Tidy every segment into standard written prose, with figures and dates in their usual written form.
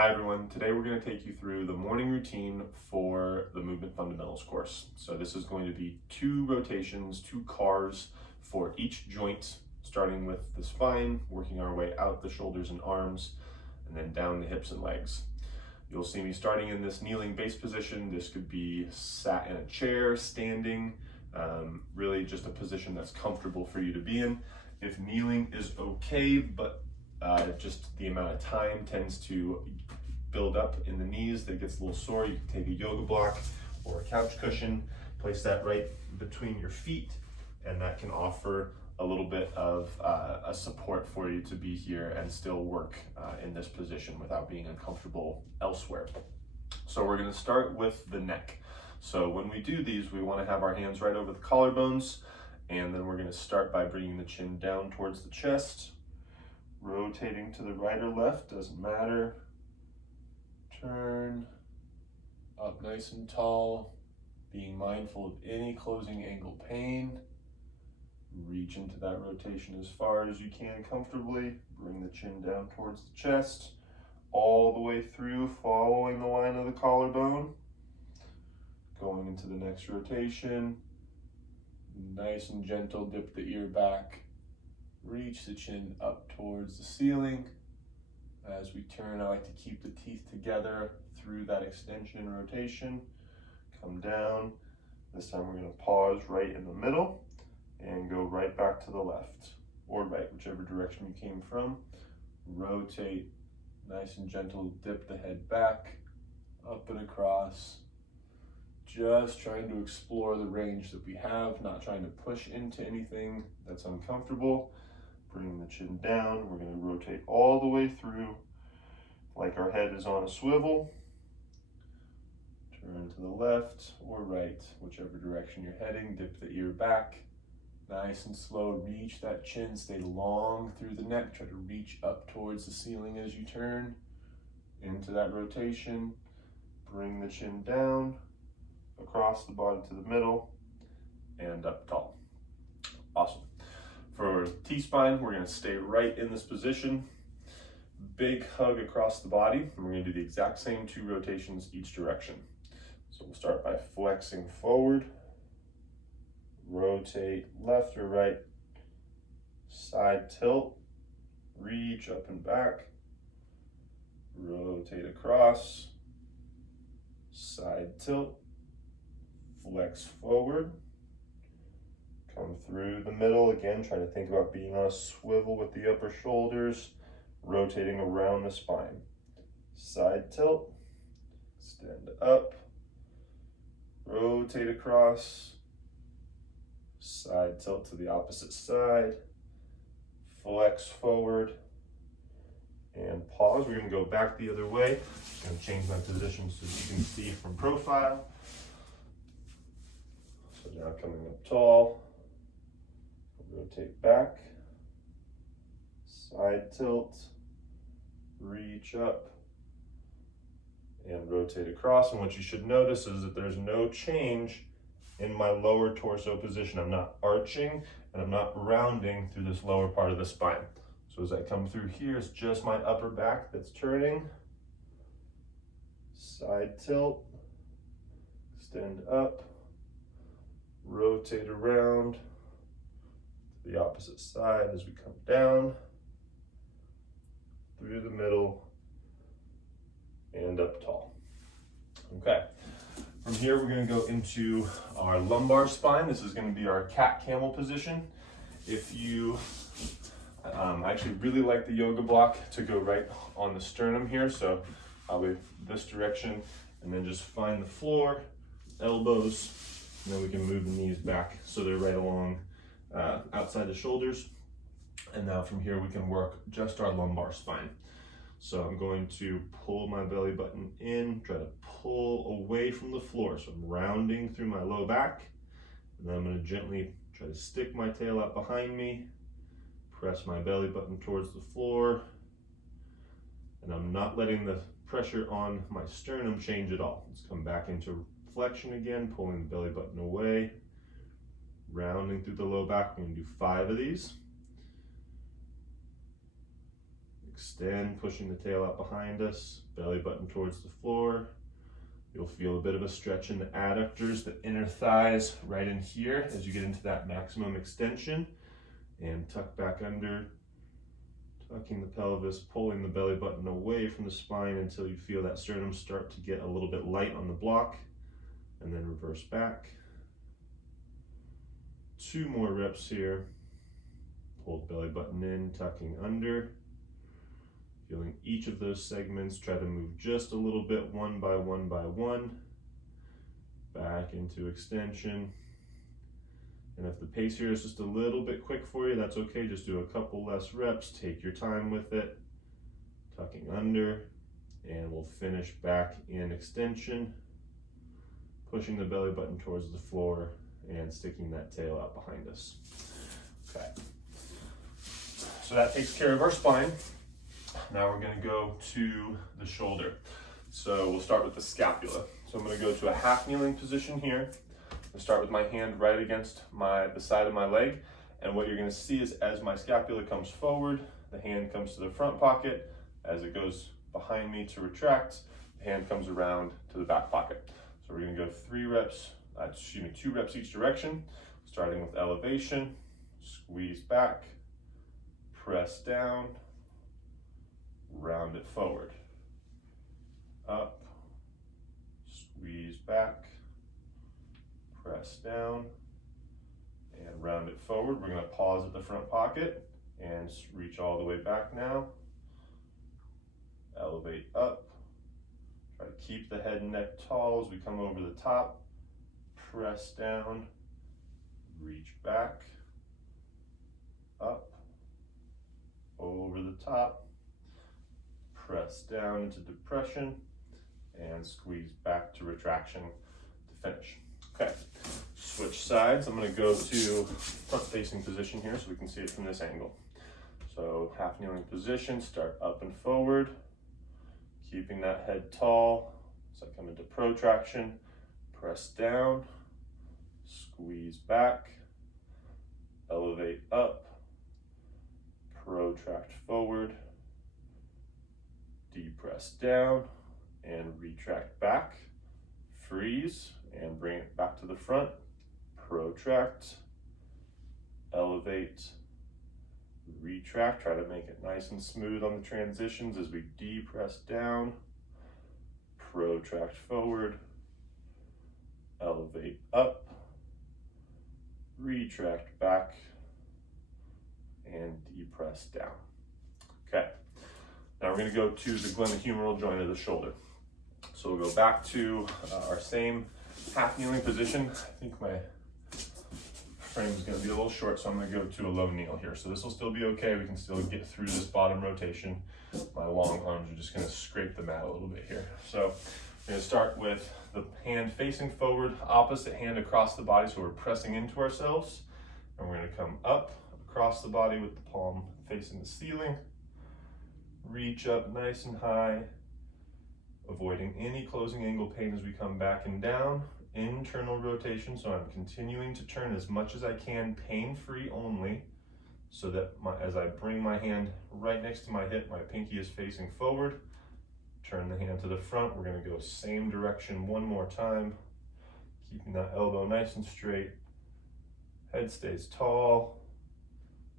Hi everyone, today we're going to take you through the morning routine for the Movement Fundamentals course. So this is going to be 2 rotations, 2 cars for each joint, starting with the spine, working our way out the shoulders and arms, and then down the hips and legs. You'll see me starting in this kneeling base position. This could be sat in a chair, standing, really just a position that's comfortable for you to be in. If kneeling is okay, but just the amount of time tends to build up in the knees that gets a little sore, you can take a yoga block or a couch cushion, place that right between your feet, and that can offer a little bit of a support for you to be here and still work in this position without being uncomfortable elsewhere. So we're going to start with the neck. So when we do these, we want to have our hands right over the collarbones, and then we're going to start by bringing the chin down towards the chest, rotating to the right or left, doesn't matter. Turn up nice and tall, being mindful of any closing angle pain. Reach into that rotation as far as you can comfortably. Bring the chin down towards the chest, all the way through, following the line of the collarbone. Going into the next rotation, nice and gentle, dip the ear back. Reach the chin up towards the ceiling. As we turn, I like to keep the teeth together through that extension and rotation. Come down. This time we're going to pause right in the middle and go right back to the left or right, whichever direction you came from. Rotate, nice and gentle, dip the head back, up and across. Just trying to explore the range that we have, not trying to push into anything that's uncomfortable. Bring the chin down. We're going to rotate all the way through like our head is on a swivel. Turn to the left or right, whichever direction you're heading. Dip the ear back. Nice and slow. Reach that chin. Stay long through the neck. Try to reach up towards the ceiling as you turn into that rotation. Bring the chin down, across the body to the middle, and up tall. Awesome. For T-spine, we're going to stay right in this position. Big hug across the body. And we're going to do the exact same 2 rotations each direction. So we'll start by flexing forward. Rotate left or right. Side tilt. Reach up and back. Rotate across. Side tilt. Flex forward. Come through the middle. Again, try to think about being on a swivel with the upper shoulders, rotating around the spine. Side tilt, stand up, rotate across, side tilt to the opposite side, flex forward, and pause. We're going to go back the other way. I'm going to change my position so you can see from profile. So now coming up tall. Rotate back, side tilt, reach up, and rotate across. And what you should notice is that there's no change in my lower torso position. I'm not arching and I'm not rounding through this lower part of the spine. So as I come through here, it's just my upper back that's turning. Side tilt, extend up, rotate around, the opposite side as we come down, through the middle, and up tall. Okay, from here we're going to go into our lumbar spine. This is going to be our cat-camel position. If you, I actually really like the yoga block to go right on the sternum here, so probably this direction, and then just find the floor, elbows, and then we can move the knees back so they're right along outside the shoulders. And now from here we can work just our lumbar spine. So I'm going to pull my belly button in, try to pull away from the floor. So I'm rounding through my low back, and then I'm going to gently try to stick my tail out behind me, press my belly button towards the floor, and I'm not letting the pressure on my sternum change at all. Let's come back into flexion again, pulling the belly button away, rounding through the low back. We're going to do 5 of these. Extend, pushing the tail out behind us, belly button towards the floor. You'll feel a bit of a stretch in the adductors, the inner thighs right in here as you get into that maximum extension. And tuck back under, tucking the pelvis, pulling the belly button away from the spine until you feel that sternum start to get a little bit light on the block, and then reverse back. 2 more reps here. Hold belly button in, tucking under. Feeling each of those segments, try to move just a little bit, one by one by one. Back into extension. And if the pace here is just a little bit quick for you, that's okay. Just do a couple less reps, take your time with it. Tucking under, and we'll finish back in extension. Pushing the belly button towards the floor and sticking that tail out behind us. Okay. So that takes care of our spine. Now we're going to go to the shoulder. So we'll start with the scapula. So I'm going to go to a half kneeling position here. I'm going to start with my hand right against the side of my leg. And what you're going to see is as my scapula comes forward, the hand comes to the front pocket. As it goes behind me to retract, the hand comes around to the back pocket. So we're going to go 2 reps each direction, starting with elevation, squeeze back, press down, round it forward, up, squeeze back, press down, and round it forward. We're going to pause at the front pocket and reach all the way back now. Elevate up. Try to keep the head and neck tall as we come over the top. Press down, reach back, up, over the top, press down into depression, and squeeze back to retraction to finish. Okay, switch sides. I'm going to go to front facing position here so we can see it from this angle. So half kneeling position, start up and forward, keeping that head tall. As I come into protraction, press down, squeeze back, elevate up, protract forward, depress down, and retract back, freeze, and bring it back to the front, protract, elevate, retract. Try to make it nice and smooth on the transitions as we depress down, protract forward, elevate up, retract back, and depress down. Okay, now we're going to go to the glenohumeral joint of the shoulder. So we'll go back to our same half kneeling position. I think my frame is going to be a little short, so I'm going to go to a low kneel here. So this will still be okay. We can still get through this bottom rotation. My long arms are just going to scrape the mat a little bit here. So I'm going to start with the hand facing forward, opposite hand across the body, so we're pressing into ourselves. And we're going to come up across the body with the palm facing the ceiling. Reach up nice and high, avoiding any closing angle pain as we come back and down. Internal rotation, so I'm continuing to turn as much as I can, pain-free only, so that as I bring my hand right next to my hip, my pinky is facing forward. Turn the hand to the front. We're going to go same direction one more time, keeping that elbow nice and straight. Head stays tall.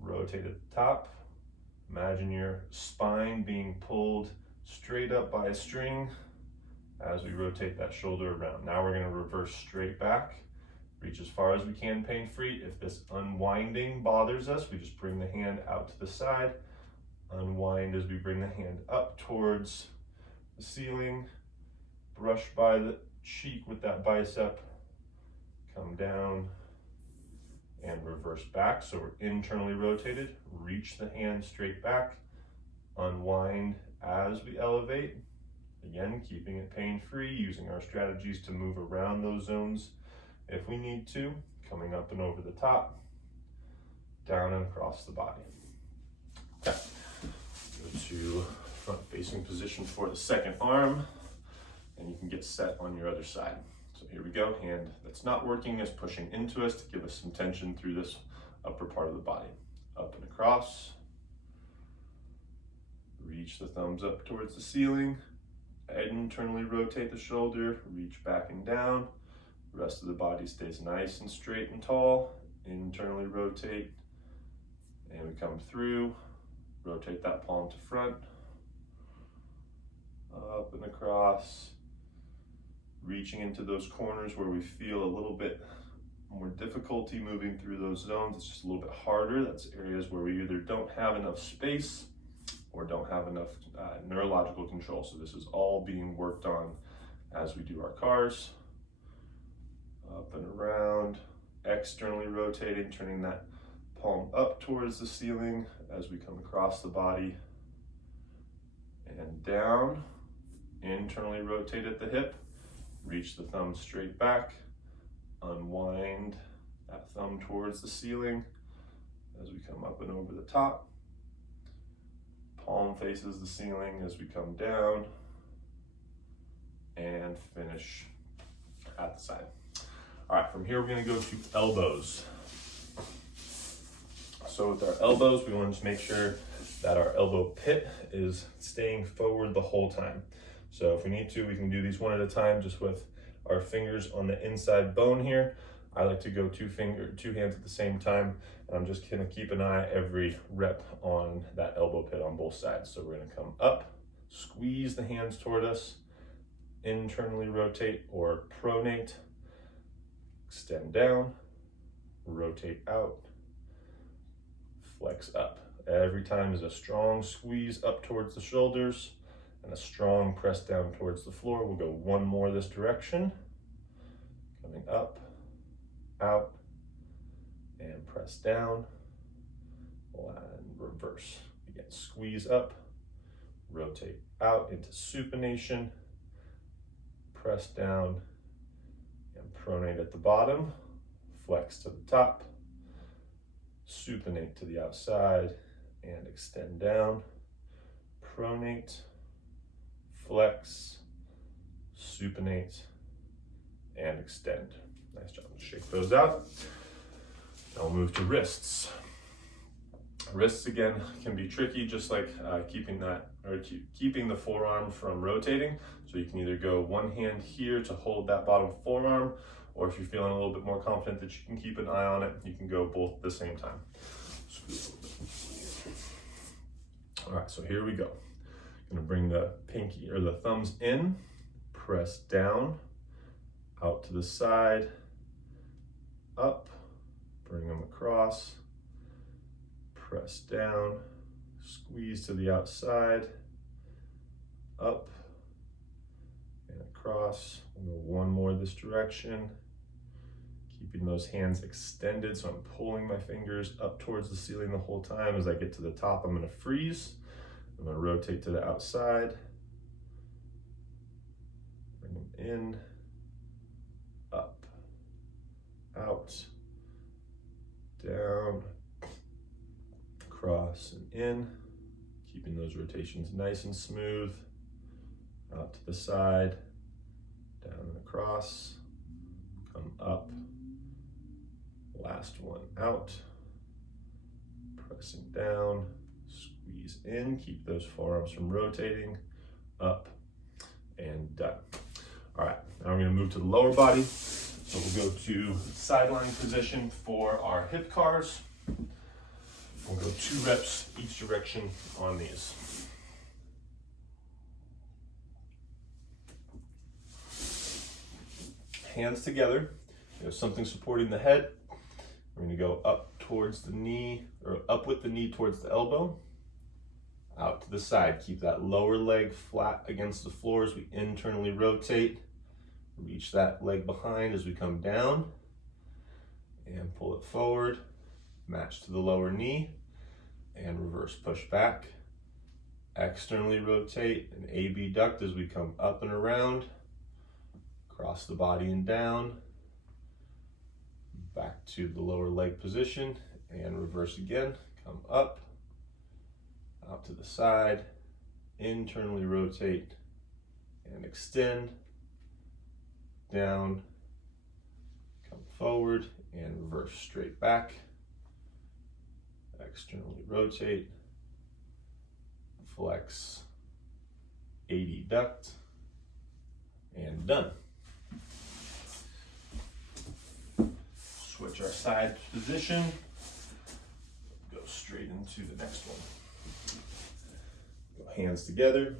Rotate at the top. Imagine your spine being pulled straight up by a string as we rotate that shoulder around. Now we're going to reverse straight back. Reach as far as we can pain-free. If this unwinding bothers us, we just bring the hand out to the side. Unwind as we bring the hand up towards the ceiling. Brush by the cheek with that bicep. Come down and reverse back. So we're internally rotated. Reach the hand straight back. Unwind as we elevate. Again, keeping it pain-free, using our strategies to move around those zones if we need to. Coming up and over the top, down and across the body. Okay, go to front-facing position for the second arm, and you can get set on your other side. So here we go, hand that's not working is pushing into us to give us some tension through this upper part of the body. Up and across, Reach the thumbs up towards the ceiling. Internally rotate the shoulder, reach back and down. The rest of the body stays nice and straight and tall. Internally rotate, and we come through. Rotate that palm to front. Up and across. Reaching into those corners where we feel a little bit more difficulty moving through those zones. It's just a little bit harder. That's areas where we either don't have enough space or don't have enough neurological control. So this is all being worked on as we do our cars. Up and around, externally rotating, turning that palm up towards the ceiling as we come across the body. And down, internally rotate at the hip, reach the thumb straight back, unwind that thumb towards the ceiling as we come up and over the top. Palm faces the ceiling as we come down, and finish at the side. All right, from here we're gonna go to elbows. So with our elbows, we want to just make sure that our elbow pit is staying forward the whole time. So if we need to, we can do these one at a time just with our fingers on the inside bone here. I like to go two hands at the same time, and I'm just gonna keep an eye every rep on that elbow pit on both sides. So we're gonna come up, squeeze the hands toward us, internally rotate or pronate, extend down, rotate out, flex up. Every time is a strong squeeze up towards the shoulders and a strong press down towards the floor. We'll go one more this direction, coming up, out, and press down, and reverse. Again, squeeze up, rotate out into supination, press down, and pronate at the bottom, flex to the top, supinate to the outside, and extend down, pronate, flex, supinate, and extend. Nice job. Shake those out. Now we'll move to wrists. Wrists again can be tricky, just like keeping the forearm from rotating. So you can either go one hand here to hold that bottom forearm, or if you're feeling a little bit more confident that you can keep an eye on it, you can go both at the same time. All right, so here we go. I'm gonna bring the pinky or the thumbs in, press down, out to the side, up, bring them across, press down, squeeze to the outside, up, and across. We'll go one more this direction, keeping those hands extended, so I'm pulling my fingers up towards the ceiling the whole time. As I get to the top, I'm gonna freeze. I'm gonna rotate to the outside, bring them in, up, out, down, across and in, keeping those rotations nice and smooth, out to the side, down and across, come up, last one out, pressing down, squeeze in, keep those forearms from rotating, up, and done. All right, now we're gonna move to the lower body. So we'll go to sideline position for our hip cars. We'll go 2 reps each direction on these. Hands together. We have something supporting the head. We're gonna go up towards the knee, or up with the knee towards the elbow. Out to the side. Keep that lower leg flat against the floor as we internally rotate. Reach that leg behind as we come down and pull it forward, match to the lower knee, and reverse push back. Externally rotate and abduct as we come up and around, cross the body and down, back to the lower leg position, and reverse again. Come up, out to the side, internally rotate and extend, down, come forward, and reverse straight back. Externally rotate, flex, 80 duct, and done. Switch our side position, go straight into the next one. Go hands together,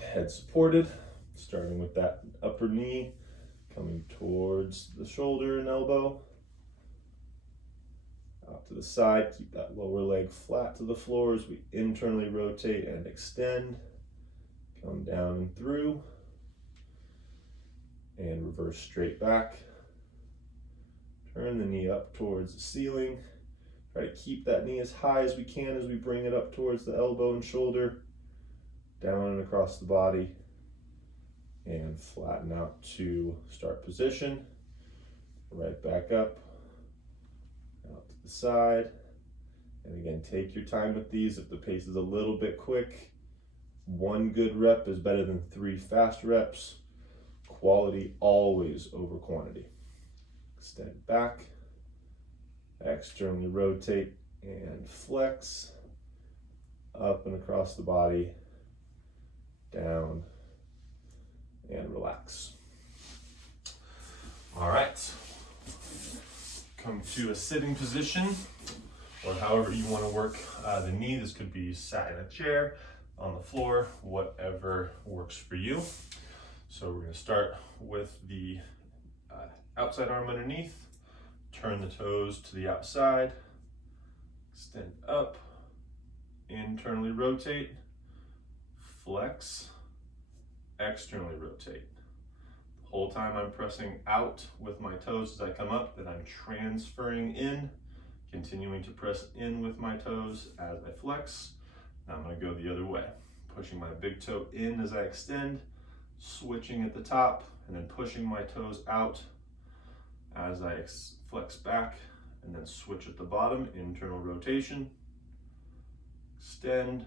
head supported, starting with that upper knee, coming towards the shoulder and elbow. Out to the side, keep that lower leg flat to the floor as we internally rotate and extend. Come down and through, and reverse straight back. Turn the knee up towards the ceiling. Try to keep that knee as high as we can as we bring it up towards the elbow and shoulder. Down and across the body. And flatten out to start position. Right back up. Out to the side. And again, take your time with these. If the pace is a little bit quick, 1 good rep is better than 3 fast reps. Quality always over quantity. Extend back, externally rotate and flex, up and across the body, down and relax. All right, come to a sitting position, or however you want to work the knee. This could be sat in a chair, on the floor, whatever works for you. So we're going to start with the outside arm underneath, turn the toes to the outside, extend up, internally rotate, flex, externally rotate. The whole time I'm pressing out with my toes as I come up, then I'm transferring in, continuing to press in with my toes as I flex. Now I'm going to go the other way, pushing my big toe in as I extend, switching at the top, and then pushing my toes out as I flex back, and then switch at the bottom, internal rotation, extend,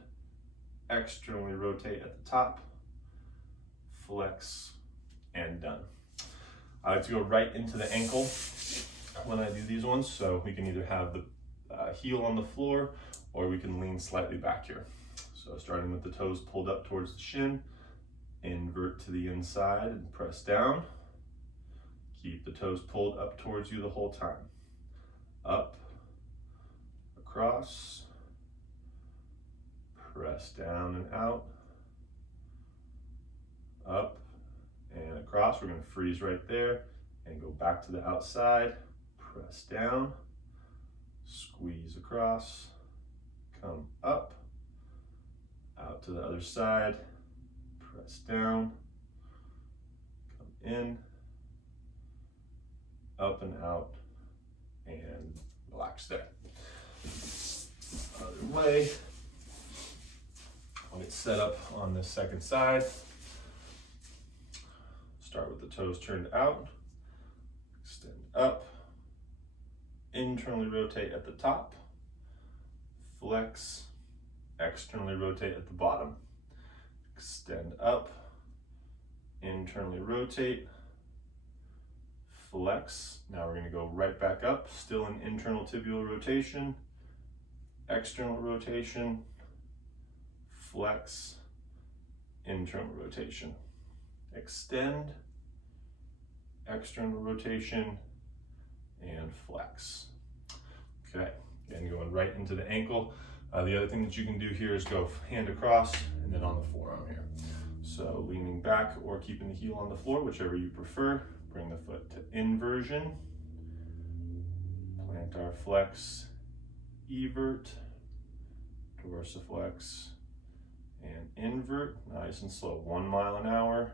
externally rotate at the top, flex, and done. I like to go right into the ankle when I do these ones, so we can either have the heel on the floor, or we can lean slightly back here. So starting with the toes pulled up towards the shin, invert to the inside and press down. Keep the toes pulled up towards you the whole time. Up, across, press down and out, up and across. We're going to freeze right there and go back to the outside, press down, squeeze across, come up, out to the other side, press down, come in, up and out, and relax there. Other way. I'll get set up on the second side. Start with the toes turned out, extend up, internally rotate at the top, flex, externally rotate at the bottom, extend up, internally rotate, flex. Now we're going to go right back up, still in internal tibial rotation, external rotation, flex, internal rotation, extend, external rotation, and flex. Okay, again, going right into the ankle. The other thing that you can do here is go hand across and then on the forearm here. So leaning back or keeping the heel on the floor, whichever you prefer. Bring the foot to inversion, plantar flex, evert, dorsiflex, and invert. Nice and slow, 1 mile an hour,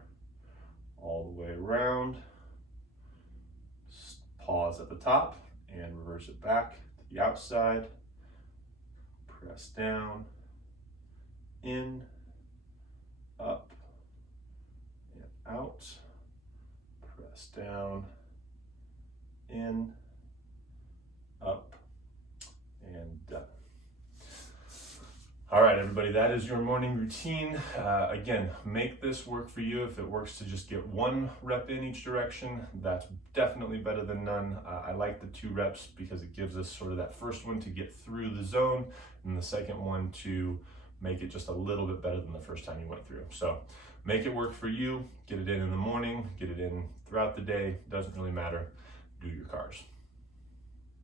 all the way around. Pause at the top and reverse it back to the outside. Press down, in, up, and out. Press down, in, up, and done. All right, everybody, that is your morning routine. Again, make this work for you. If it works to just get 1 rep in each direction, that's definitely better than none. I like the 2 reps because it gives us sort of that first one to get through the zone, and the second one to make it just a little bit better than the first time you went through. So make it work for you. Get it in the morning, get it in throughout the day. Doesn't really matter. Do your cars.